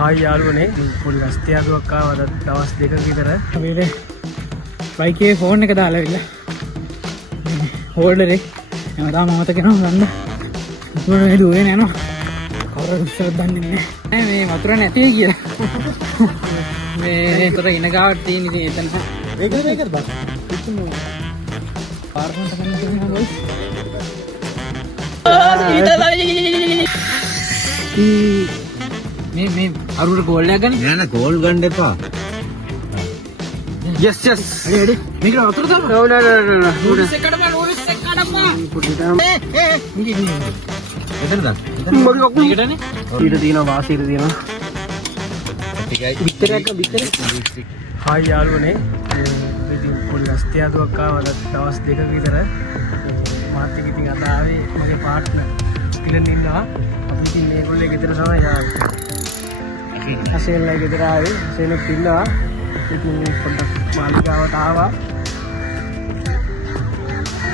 Hi යාළුවනේ පොල් අස්තියාදුවක් ආවද දවස් දෙකක විතර අපේ බයිකේ ෆෝන් එක දාලා ඉන්න හෝල්ඩරේ හැමදාම මතක වෙනවා ගන්න මොකද මේ දුවේ නෑනවා කවුරුත් විශ්වාස දන්නේ නැහැ මේ වතුර නැති කියලා මේ ඒතර ඉන ගාවට තියෙන ඉතින් එතන ඒකද බස් කිසිම පාර්සල් කරන්න තියෙනවා බොයි මේ අරුර ගෝල් එකක් ගන්න නෑ නෑ ගෝල් ගන්න එපා yes ready මේක වතුර දාන්න නෑ නූඩල්ස් එක කඩපන් නූඩල්ස් එක කඩපන් පුඩිට එතන දාන්න මගේ ඔක්කොම ඊටනේ ඊට තියෙනවා වාසියට තියෙනවා විතරක් හායි යාළුවනේ ඉතින් පොල් අස්තියාදුවක් ආවද දවස් දෙකක විතර මාත් එක්ක ඉතින් අද ආවේ මගේ පාර්ට්නර් පිළින් ඉන්නවා අපි ඉතින් මේගොල්ලෝ ගෙදර තමයි ආවේ අසෙල්ලා ගෙදර ආවේ අසෙල්ලා ඉන්නවා ඉතින් පොඩ්ඩක් මාලිගාවට ආවා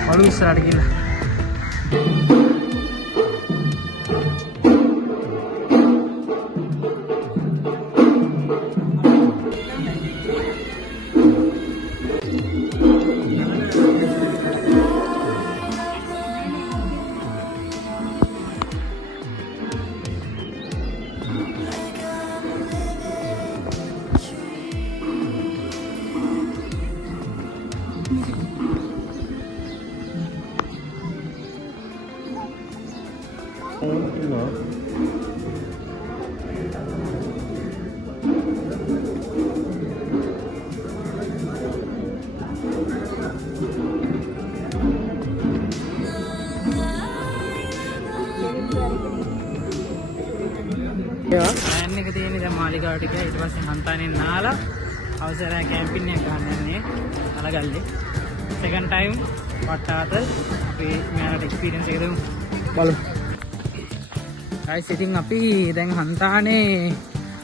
වළු ඉස්සරහට ගිහලා ප්ලෑන් එක තියෙන්නේ දැන් මාලිගාවට ගියා ඊට පස්සේ හන්තානේ නාලා අවසරය කැම්පින් එක ගන්න යන්නේ අලගල්ලේ සෙකන්ඩ් ටයිම් වටාත අපි මෙයාට එක්ස්පීරියන්ස් එක දෙමු බලමු guys ඉතින් අපි දැන් හන්තානේ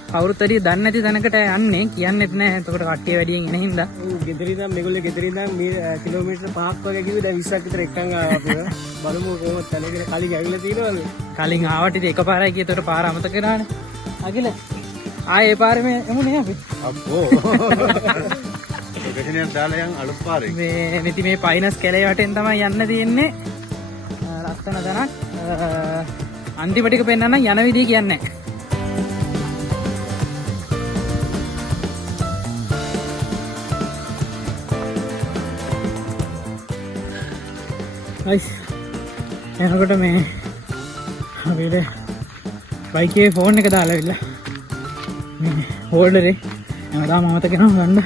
කවුරුත් හරි දන්නේ නැති තැනකට යන්නේ කියන්නෙත් නැහැ එතකොට කට්ටිය වැඩියෙන් එන හින්දා ගෙදර ඉඳන් මේගොල්ලෝ ගෙදර ඉඳන් කිලෝමීටර් 5ක් වගේ කිව්වේ දැන් 20ක් විතර එක්කන් ආවා අපි බලමු කොහොමද තැනකට කලින් ඇවිල්ලා තියෙනවද කලින් ආවට ඉතින් එකපාරයි ගියේ එතකොට පාර අමතක කරානේ අකිල ආයේ පාරේ මේ එමුනේ අපි අප්පෝ ලොකේෂන් එක දාලා යන් අලුත් පාරේ මේ නිති මේ පයින්ස් කැලේ වටෙන් තමයි යන්න තියෙන්නේ ලස්සන තැනක් අන්තිම ටික පෙන්නන්න යන විදිය කියන්නේ guys එනකොට මේ අපේ බයිකේ ෆෝන් එක දාලා ඉන්න මේ හෝල්ඩරේ හැමදාම මතක වෙනවා ගන්න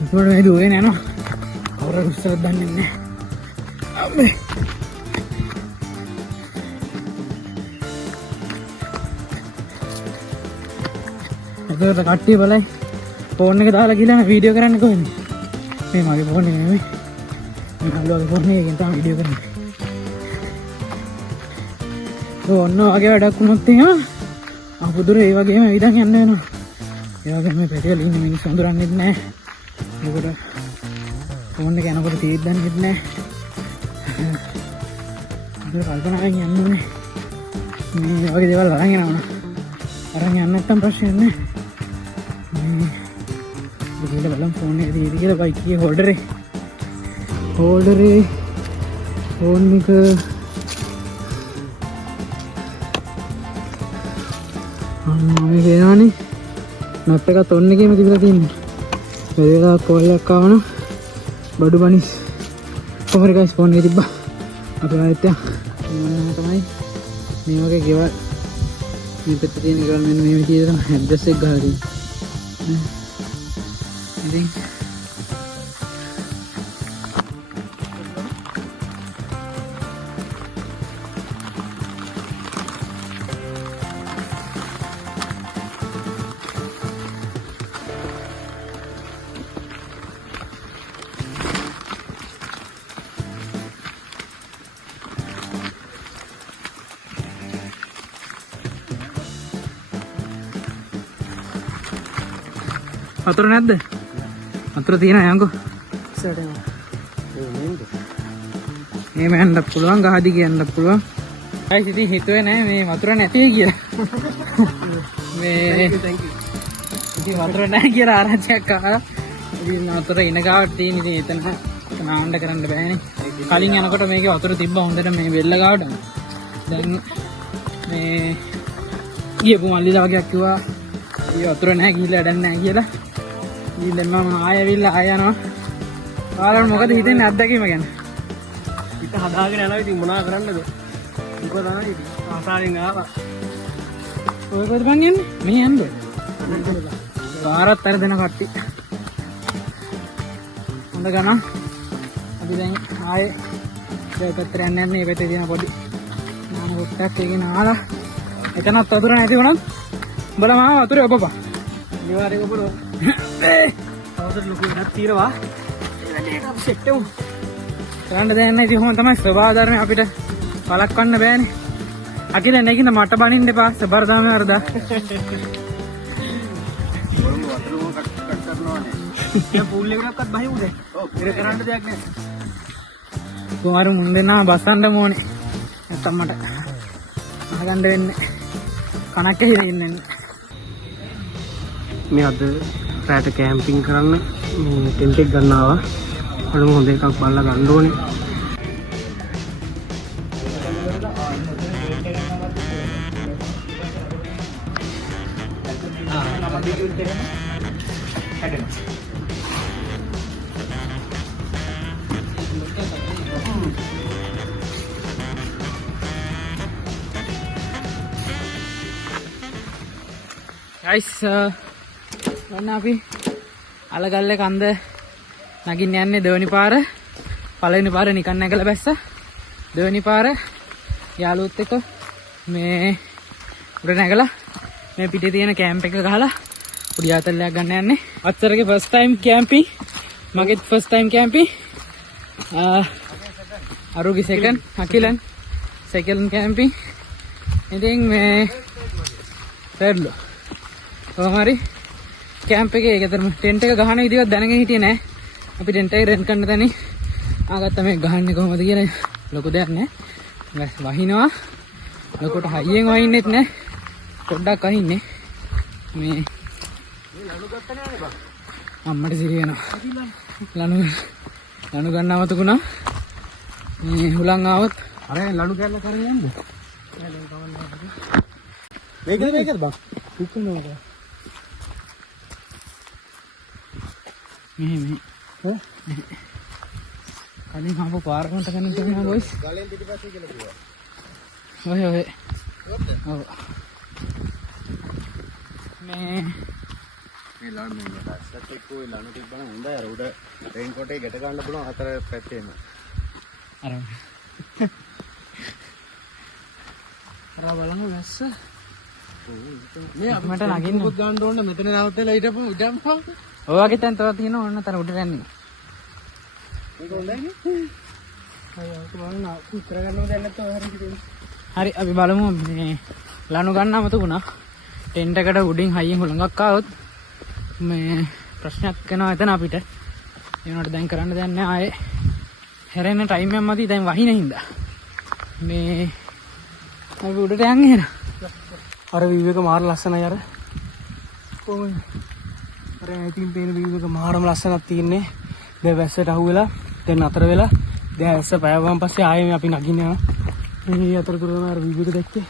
මොකද මේ දුවේ නෑනවා කවුරුත් විශ්වාස දන්නේ නැහැ අම්මේ ඒකට කට්ටිය බලයි ෆෝන් එක දාලා ගිහලා වීඩියෝ කරන්න කොහෙන්ද මේ මගේ ෆෝන් එක නෙමෙයි මේ හලුවගේ ෆෝන් එකෙන් තමයි වීඩියෝ කරන්නේ ඔන්න වගේ වැඩක් වුණොත් එහෙම අපුදුර ඒ වගේම ඉඳන් යන්න වෙනවා ඒ වගේම මේ පැටවල ඉන්න මිනිස්සු හඳුරන්නේ නැහැ ඒකට ෆෝන් එක යනකොට තීද්දන්නෙත් නැහැ ඒක කල්පනාවෙන් යන්න ඕනේ මේ වගේ දේවල් අරන් යනවා අරන් යන්න නැත්තම් ප්‍රශ්නයක් නැහැ මේ බලන්න ෆෝන් එක දීලා කියලා බයිකේ හෝල්ඩරේ ෆෝන් එක මේ ගේනානේ නට් එක තොන්න එකේම තිබිලා තියෙන්නේ පෙරේලා කෝල් එකක් ආවන බඩු බනිස් කොහරි ගයිස් ෆෝන් එක තිබ්බා අපි ආයෙත් තමයි මේ වගේ ගෙවල් මේ පැත්තේ තියෙන ගෙවල් මෙන්න මේ විදිහට තමයි ඇඩ්‍රස් එක ගහලා තියෙන්නේ ඉතින් වතුර නැද්ද? වතුර තියෙනවා යංගෝ. ඉස්සරට එනවා. මේ යන්න පුළුවන් ගහදි කියන්න පුළුවන්. guys ඉතින් හිතුවේ නෑ මේ වතුර නැති කියලා. මේ ඉතින් වතුර නැහැ කියලා ආරංචියක් ආවා. ඉතින් වතුර එන ගාවට තියෙන ඉතින් එතන නාන්න කරන්න බෑනේ. කලින් යනකොට මේකේ වතුර තිබ්බා හොඳට මේ වෙල්ල ගාවට. දැන් මේ ගියපු මල්ලිලා වගේ කිව්වා ඊ වතුර නැහැ ගිහිල්ලා වැඩක් නැහැ කියලා. ඉතින් දැන් මම ආයෙවිල්ලා ආය යනවා. ඔයාලට මොකද හිතෙන්නේ අත්දැකීම ගැන? පිට හදාගෙන යනවා ඉතින් මොනවා කරන්නද? උඹ තමයි ඉතින් ආසාවෙන් ආවා. ඔය කොහෙද බං යන්නේ? මේ යන්නේ. වාරත් පෙරදෙන කට්ටි. හොඳ ගණන්. අපි දැන් ආයේ දෙපැත්තට යන්නේ මේ පැත්තේ තියෙන පොඩි නාන කොට්ටක් එකකින් ආලා එතනත් වතුර නැති වුණත් උඹලා මාව වතුරේ ඔබපන්. අනිවාර්යයෙන්ම බරෝ. තවද ලොකු වෙනක් తీරවා. ඒ වැඩේට අපි සෙට් වෙමු. කරන්න දෙයක් නැහැ. ඉතින් කොහොම තමයි ස්වභාව ධර්මය අපිට වළක්වන්න බෑනේ. අකිල නැගින්න මට බනින්න එපා. සබර දාම වරදා. දැන් පූල් එකකටවත් බහිමුද? ඔව්. ඉර කරන්න දෙයක් නැහැ. කුමාරු මුන් දෙනා බස්සන්න ඕනේ. නැත්තම් මට අහගන්න වෙන්නේ. කනක් ඇහිලා ඉන්නේ. මේ අද රැට කැම්පින් කරන්න මේ ටෙන්ට් එක ගන්න ආවා. ඔන්න හොඳ එකක් බලලා ගන්න ඕනේ. ගයිස් ඔන්න අපි අලගල්ලේ කන්ද නගින්න යන්නේ දෙවෙනි පාර. පළවෙනි පාර නිකන් නැගලා බැස්සා. දෙවෙනි පාර යාළුවොත් එක්ක මේ උඩ නැගලා මේ පිටේ තියෙන කැම්ප් එක ගහලා පොඩි ආතල්ලයක් ගන්න යන්නේ. අච්චරගේ ෆස්ට් ටයිම් කැම්පින්. මගේත් ෆස්ට් ටයිම් කැම්පින්. අරුගේ සෙකන්ඩ්, අකිලන් සෙකන්ඩ් කැම්පින්. ඉතින් මේ තර්ඩ් ලෝ කොහොමරි කැම්ප් එකේ ඒකතරම ටෙන්ට් එක ගහන විදිහවත් දැනගෙන හිටියේ නෑ. අපි ටෙන්ට් එක රෙන්ට් කරන්න තැනින් ආගත්ත මේ ගහන්නේ කොහොමද කියලා ලොකු දෙයක් නෑ. වහිනවා ලොකුට හයියෙන් වහින්නෙත් නෑ. පොඩ්ඩක් අහින්නේ. මේ ලනු ගත්ත නෑනේ බං. අම්මට සිරි වෙනවා. ලනු ගන්න අමතකුණා. මේ හුලං ආවොත් අර ලනු කැල්ල කරගෙන යන්න. මේකද බං. උකුණෝක. මෙහි ඈ කලින් හම්බ පාරකට ගන්න තිබුණා බොයිස්. ගලෙන් පිටිපස්සේ කියලා කිව්වා. ඔය ඔව්. මේ ලනු මේ දැස්සත් එක්ක ඔය ලනු තිබ්බම හොඳයි. අර උඩ රේන් කොටේ ගැට ගන්න පුළුවන් අතර පැත්තේම. අර බලමු වැස්ස. මේ අපි මට නගින්න පොත් ගන්න ඕනේ මෙතන නවත්තලා ඊටපො ඉඩම්පා. ඔය වගේ තැන් තවත් තියෙනවා ඕන්න තර උඩට යන්නේ. මේක හොඳයි නේ. අයියෝ කොහොමද උත්තර ගන්නව දැන් නැත්නම් ඔය හරියට දෙන්න. හරි අපි බලමු මේ ලනු ගන්න අමතකුණා. ටෙන්ට් එකට උඩින් හයියෙන් හුලඟක් ආවොත් මේ ප්‍රශ්නයක් වෙනවා එතන අපිට. ඒ වුණාට දැන් කරන්න දෙයක් නැහැ. ආයේ හැරෙන්න ටයිම් එකක් මදි දැන් වහින හින්දා. මේ අපි උඩට යන්නේ එහෙනම්. අර වීව් එක මාර ලස්සනයි අර. කොහොමද? අර ඇතින් පේන වීව් එක මාරම ලස්සනක් තියෙන්නේ. දැන් වැස්සට අහුවෙලා දැන් අතර වෙලා දැන් වැස්ස පෑවුවාන් පස්සේ ආයෙ අපි නගින්න යනවා. මේ අතරතුරම අර වීව් එක දැක්කේ.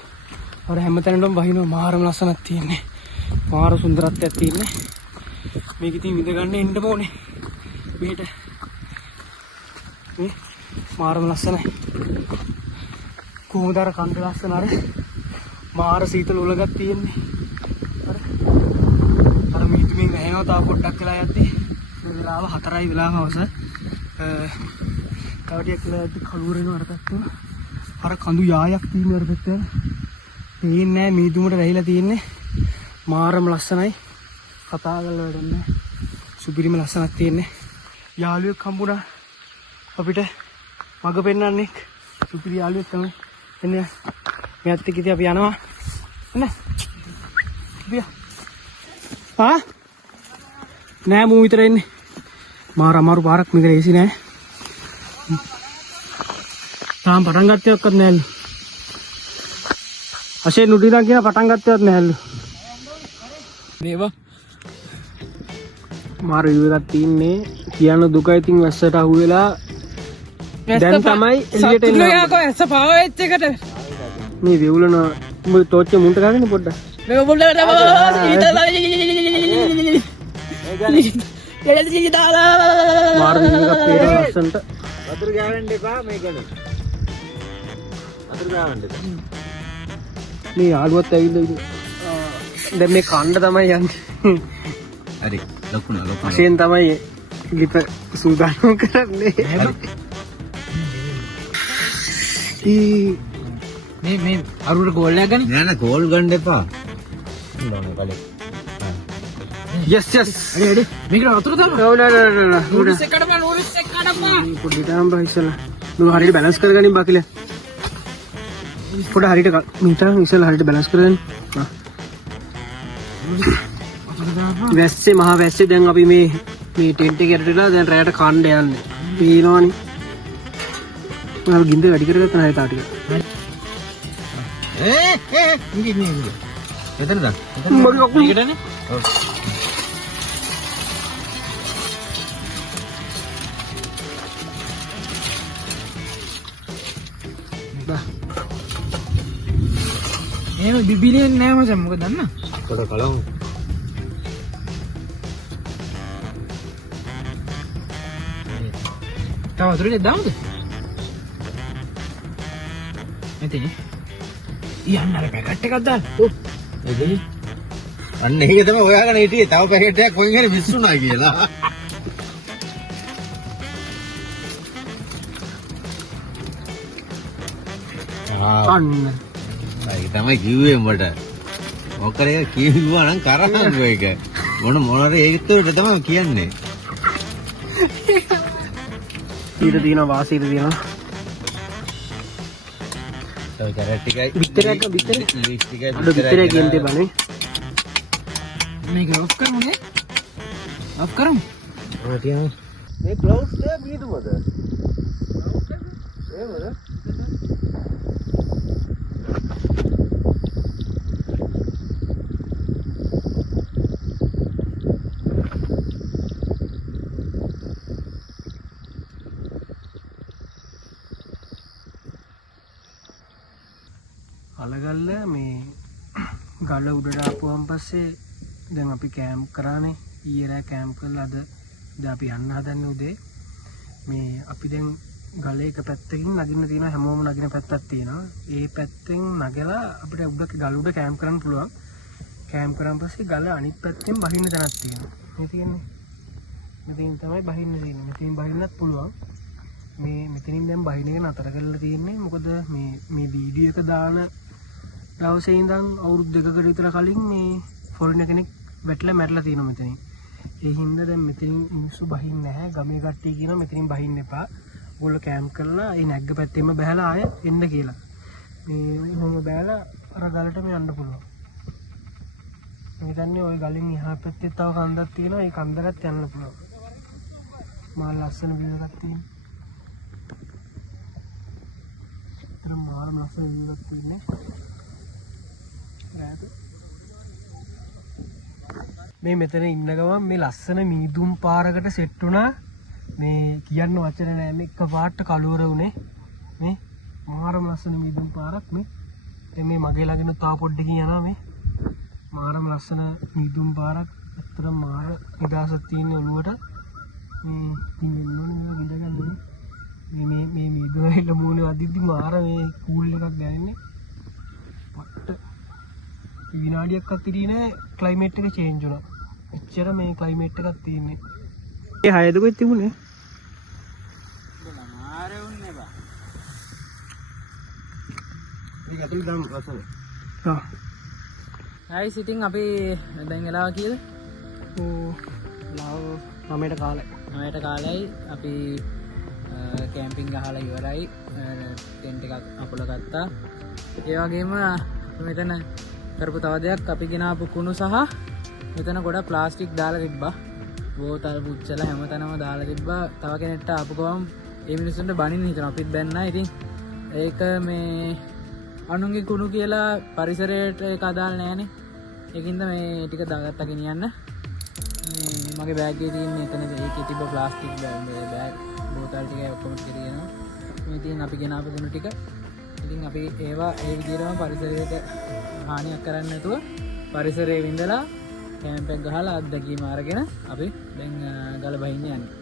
අර හැමතැනටම වහිනවා මාරම ලස්සනක් තියෙන්නේ. මාර සුන්දරත්වයක් තියෙන්නේ. මේක ඉතින් විඳ ගන්න එන්න ඕනේ. මෙහෙට. මේ මාරම ලස්සනයි. කොහොමද අර කන්ද ලස්සන අර මාර සීතල උලගක් තියෙන්නේ. අර මීතුමින් වැහෙනවා තව පොඩ්ඩක් වෙලා යද්දි. මේ වෙලාව 4යි වෙලාව හවස. තව ටිකක් වෙලා යද්දි කළුවර එනවා අර පැත්තට. අර කඳු යායක් තියෙනවා අර පැත්තට. පේන්නේ නැහැ මීදුමට වැහිලා තියෙන්නේ. මාරම ලස්සනයි. කතා කරලා වැඩක් නැහැ. සුපිරිම ලස්සනක් තියෙන්නේ. යාළුවෙක් හම්බුණා අපිට මග පෙන්නන්නේ. සුපිරි යාළුවෙක් තමයි. එන්නේ මෙයත් එක්ක ඉතින් අපි යනවා. එන්න. බියා. නෑ මූ විතර එන්නේ. මාර අමාරු පාරක් මේක ලේසි නෑ. තාම පටන් ගත්තේවත් නෑලු. අෂේ නුඩිලා කියන පටන් ගත්තේවත් නෑලු. මේවා මාර විව එකක් තියන්නේ කියන්න දුකයි. ඉතින් වැස්සට අහු වෙලා දැන් තමයි එළියට එන්නේ. සතුටුයාකෝ ඇස පාවෙච්ච එකට මේ වෙවුලන උඹ තෝච්ච මුන්ට ගාගෙන පොඩ්ඩක්. මේක පොඩ්ඩක් මාර විව එකක් පේන ලස්සනට. වතුර ගාවෙන්න එපා මේකනේ. වතුර ගාවන්න එපා. මේ යාළුවත් ඇවිල්ලා ඉන්නේ. දැන් මේ කණ්ඩ තමයි යන්නේ. හරි. ලකුණ. අශයෙන් තමයි ලිප සූදානම් කරන්නේ. මේ අරුවට ගෝල් එකක් ගනි. නෑ නෑ ගෝල් ගන්න එපා. නෝනේ බලේ. yes yes. අඩේ මේකට වතුර දාන්න. නූඩල්ස් එකකට බා නූඩල්ස් එකකට බා. පොඩ්ඩක් දාන්න ඉස්සලා. නූ හරියට බැලන්ස් කරගනින් බා කියලා. පොඩ හරියට මිටන් ඉස්සලා හරියට බැලන්ස් කරගන්න. වැස්සේ මහා වැස්සේ දැන් අපි මේ ටෙන්ට් එක යටටලා දැන් රැයට කණ්ඩ යන්නේ. පේනවනේ. මම ගින්ද වැඩි කරගත්තා නේද තා ටික. ඉන්නේ. එතනද? මගේ කකුල මේකටනේ. ඔව්. එහෙම බිබිලෙන්නේ නෑ මචං මොකද දන්න? පොඩ කලමු. තව වතුරේ දාමුද? එතන. යන්න අර පැකට් එකක් දාන්න. ඔව්. එදෙයි. අන්න ඒක තමයි හොයාගෙන හිටියේ. තව පැකට් එකක් කොහෙන් හරි මිස් වුණා කියලා. අන්න ඒක තමයි කිව්වේ උඹට. මොකරේ කිව්වා නම් කරහංගෝ ඒක. මොනවාරි ඒකත් තමයි කියන්නේ. ඊට දිනවා වාසීට දිනවා. තව කැරට් ටිකයි. බිත්තරයක් බිත්තර. ලිස් ටිකයි. අද බිත්තරයක් ගෙන්දේ බනේ. මේක ඔෆ් කරමුනේ. ඔෆ් කරමු. ඔය තියමු. මේ ග්ලව්ස් එක බීදුමද? එහෙමද? අලගල්ල මේ ගල උඩට ආපුවම පස්සේ දැන් අපි කෑම්ප් කරානේ. ඊයේ රෑ කෑම්ප් කරලා අද දැන් අපි යන්න හදන්නේ උදේ. මේ අපි දැන් ගලේ එක පැත්තකින් නගින්න තියෙනවා. හැමෝම නගින පැත්තක් තියෙනවා. ඒ පැත්තෙන් නගලා අපිට උඩ ගල උඩ කෑම්ප් කරන්න පුළුවන්. කෑම්ප් කරාන් පස්සේ ගල අනිත් පැත්තෙන් බහින්න තැනක් තියෙනවා. මේ තියෙන්නේ. මෙතනින් තමයි බහින්න තියෙන්නේ. මෙතනින් බහින්නත් පුළුවන්. මේ මෙතනින් දැන් බහින එක නතර කරලා තියෙන්නේ. මොකද මේ වීඩියෝ එක දාන දවසේ ඉඳන් අවුරුදු දෙකකට විතර කලින් මේ ෆොරිනර් කෙනෙක් වැටලා මැරලා තියෙනවා මෙතනින්. ඒ හින්දා දැන් මෙතනින් මිනිස්සු බහින්නේ නැහැ. ගමේ කට්ටිය කියනවා මෙතනින් බහින්න එපා. ඕගොල්ලෝ කැම්ප් කරලා ඒ නැග්ග පැත්තෙම බහැලා ආයෙ එන්න කියලා. මේ මොම බෑලා අර ගලටම යන්න පුළුවන්. මම හිතන්නේ ওই ගලින් එහා පැත්තේ තව කන්දක් තියෙනවා. ඒ කන්දරත් යන්න පුළුවන්. මා ලස්සන වීඩියෝ එකක් තියෙනවා. මාර ලස්සන වීඩියෝ එකක් තියෙන්නේ. මේ මෙතන ඉන්න ගමන් මේ ලස්සන මීදුම් පාරකට සෙට් වුණා. මේ කියන්න වචන නෑ. මේ එකපාරට කලවර වුණේ. මේ මාරම ලස්සන මීදුම් පාරක් මේ. දැන් මේ මගේ ළඟින් තා පොඩ්ඩකින් යනවා මේ. මාරම ලස්සන මීදුම් පාරක්. අතරම මාර නිදාසක් තියෙන ඔළුවට. මේ ඉතින් එන්නෝනේ මේක ඉඳගන්නේ. මේ මීදුම් වල මූණේ වදිද්දි මාර මේ කූල් එකක් දැනෙන්නේ. පට්ට විනාඩියක් අතරින් ක්ලයිමේට් එක චේන්ජ් වුණා. එච්චර මේ ක්ලයිමේට් එකක් තියෙන්නේ. ඒ හයද කොහෙද තිබුණේ? මාරේ උන්නේ බා. ඒක ඇතුළේ දාමු අසල. ආ. හයි සිටින් අපි දැන් වෙලාව කීයද? ඕ ලාව 9ට කාලේ. 9ට කාලයි අපි කැම්පින් ගහලා ඉවරයි. ටෙන්ට් එකක් අපල ගත්තා. ඒ වගේම මෙතන කරපු තව දෙයක් අපි ගෙනාපු කුණු සහ මෙතන ගොඩක් ප්ලාස්ටික් දාලා තිබ්බා. බෝතල් පුච්චලා හැමතැනම දාලා තිබ්බා. තව කෙනෙක්ට ආපු ගමන් ඒ මිනිස්සුන්ට බනින්න හිතනවා. අපිත් බැන්නා. ඉතින් ඒක මේ අනුන්ගේ කුණු කියලා පරිසරයට ඒක අදාළ නෑනේ. ඒකින්ද මේ ටික දාගත්තා ගෙනියන්න. මගේ බෑග් එකේ තියෙන එතන ඒකේ තිබ්බ ප්ලාස්ටික් බෑග් බෝතල් ටික ඔක්කොම තියෙනවා. මේ තියෙන අපි ගෙනාපු දුණු ටික. ඉතින් අපි ඒවා ඒ විදිහටම පරිසරයට හානියක් කරන්නේ නැතුව පරිසරයේ විඳලා කැම්ප් එක ගහලා අත්දැකීම අරගෙන අපි දැන් ගල බහින්න යන්නේ.